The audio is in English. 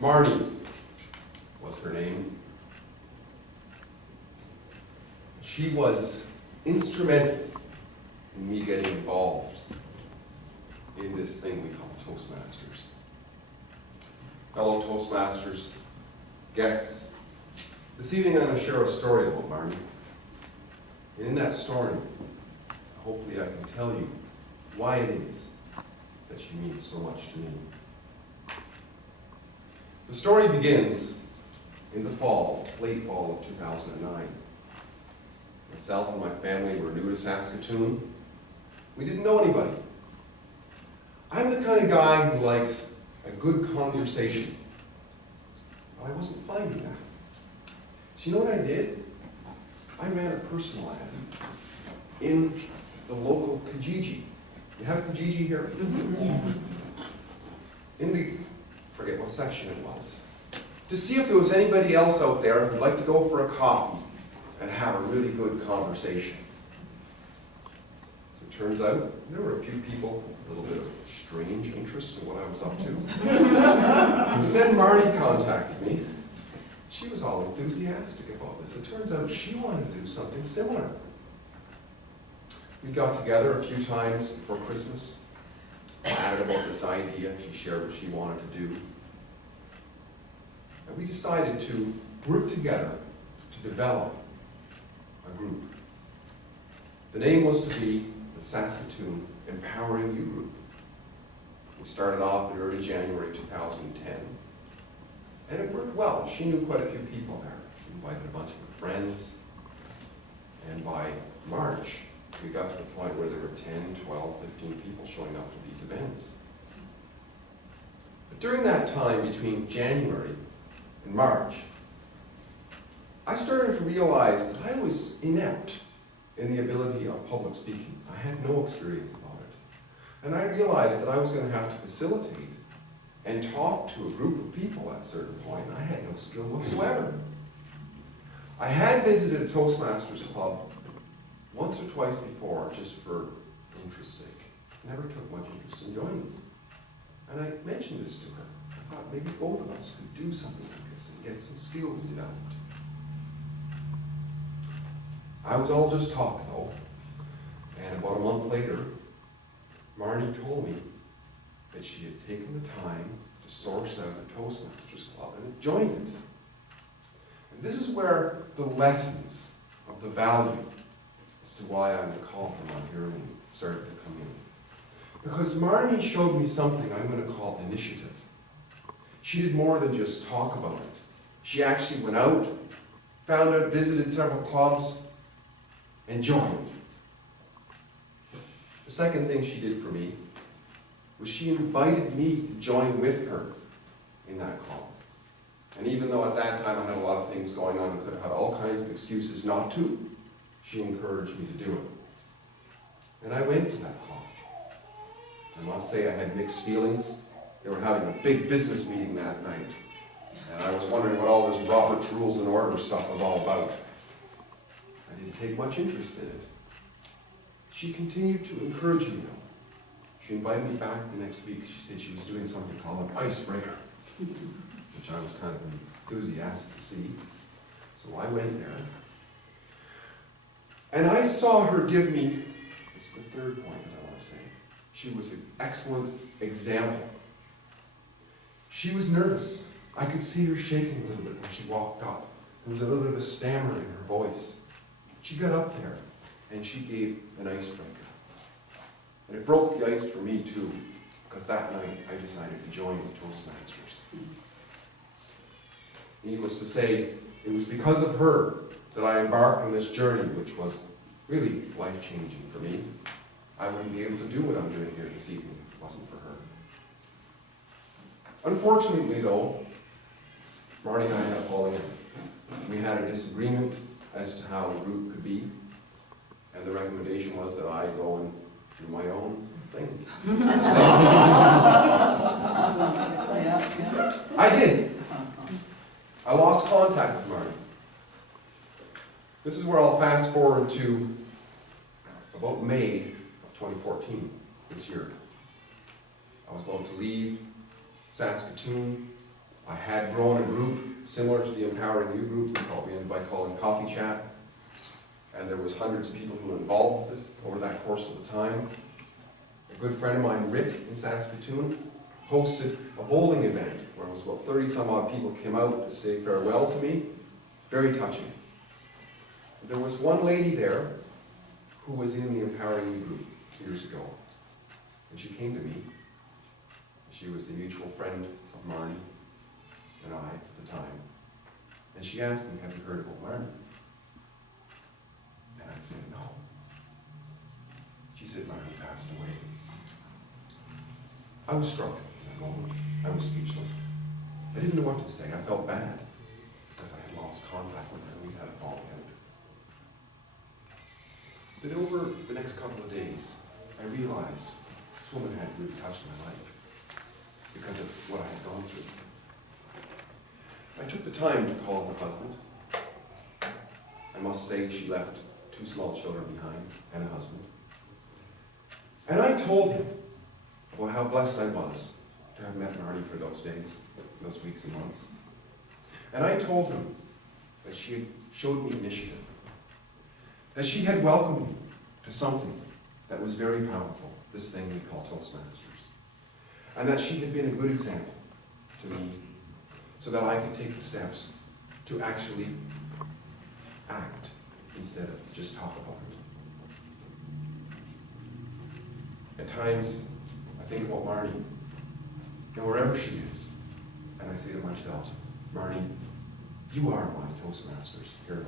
Marnie was her name. She was instrumental in me getting involved in this thing we call Toastmasters. Fellow Toastmasters, guests, this evening I'm going to share a story about Marnie. And in that story, hopefully I can tell you why it is that she means so much to me. The story begins in the fall, late fall of 2009. Myself and my family were new to Saskatoon. We didn't know anybody. I'm the kind of guy who likes a good conversation, but I wasn't finding that. So you know what I did? I ran a personal ad in the local Kijiji. You have Kijiji here? Yeah. In the, forget what section it was, to see if there was anybody else out there who'd like to go for a coffee and have a really good conversation. As it turns out, there were a few people, a little bit of strange interest in what I was up to. And then Marnie contacted me. She was all enthusiastic about this. It turns out she wanted to do something similar. We got together a few times before Christmas, chatted about this idea. She shared what she wanted to do. And we decided to work together to develop a group. The name was to be the Saskatoon Empowering You Group. We started off in early January 2010. And it worked well. She knew quite a few people there. She invited a bunch of her friends. And by March, we got to the point where there were 10, 12, 15 people showing up to these events. But during that time, between January and March, I started to realize that I was inept in the ability of public speaking. I had no experience about it. And I realized that I was going to have to facilitate and talk to a group of people at a certain point. I had no skill whatsoever. I had visited a Toastmasters club once or twice before, just for interest's sake. Never took much interest in joining. And I mentioned this to her. I thought maybe both of us could do something like this and get some skills developed. I was all just talk, though. And about a month later, Marnie told me that she had taken the time to source out the Toastmasters Club and had joined it. And this is where the lessons of the value as to why I'm to call them on here started to come in. Because Marnie showed me something I'm going to call initiative. She did more than just talk about it. She actually went out, found out, visited several clubs, and joined. The second thing she did for me was she invited me to join with her in that club. And even though at that time I had a lot of things going on and could have had all kinds of excuses not to, she encouraged me to do it. And I went to that club. I must say I had mixed feelings. They were having a big business meeting that night. And I was wondering what all this Robert's Rules and Order stuff was all about. I didn't take much interest in it. She continued to encourage me, though. She invited me back the next week. She said she was doing something called an icebreaker, which I was kind of enthusiastic to see. So I went there. And I saw her give me, this is the third point that I want to say, she was an excellent example. She was nervous. I could see her shaking a little bit when she walked up. There was a little bit of a stammer in her voice. She got up there and she gave an icebreaker. And it broke the ice for me too, because that night I decided to join the Toastmasters. Needless to say, it was because of her that I embarked on this journey, which was really life-changing for me. I wouldn't be able to do what I'm doing here this evening if it wasn't for her. Unfortunately, though, Marty and I had a falling out. We had a disagreement as to how the group could be, and the recommendation was that I go and do my own thing. I did. I lost contact with Marty. This is where I'll fast forward to about May of 2014, this year. I was about to leave Saskatoon I had grown a group similar to the Empowering You group, we ended by calling Coffee Chat, and there was hundreds of people who were involved with it over that course of the time. A good friend of mine, Rick, in Saskatoon, hosted a bowling event where it was about 30 some odd people came out to say farewell to me. Very touching. There was one lady there who was in the Empowering You group years ago, and she came to me. She was a mutual friend of Marnie and I at the time. And she asked me, have you heard about Marnie? And I said, no. She said, Marnie passed away. I was struck in that moment. I was speechless. I didn't know what to say. I felt bad because I had lost contact with her and we'd had a falling out. But over the next couple of days, I realized this woman had really touched my life because of what I had gone through. I took the time to call her husband. I must say she left 2 small children behind and a husband. And I told him about how blessed I was to have met Marnie for those days, those weeks and months. And I told him that she had showed me initiative, that she had welcomed me to something that was very powerful, this thing we call Toastmasters, and that she had been a good example to me so that I could take the steps to actually act instead of just talk about it. At times, I think about Marnie, and wherever she is, and I say to myself, Marnie, you are my Toastmasters hero.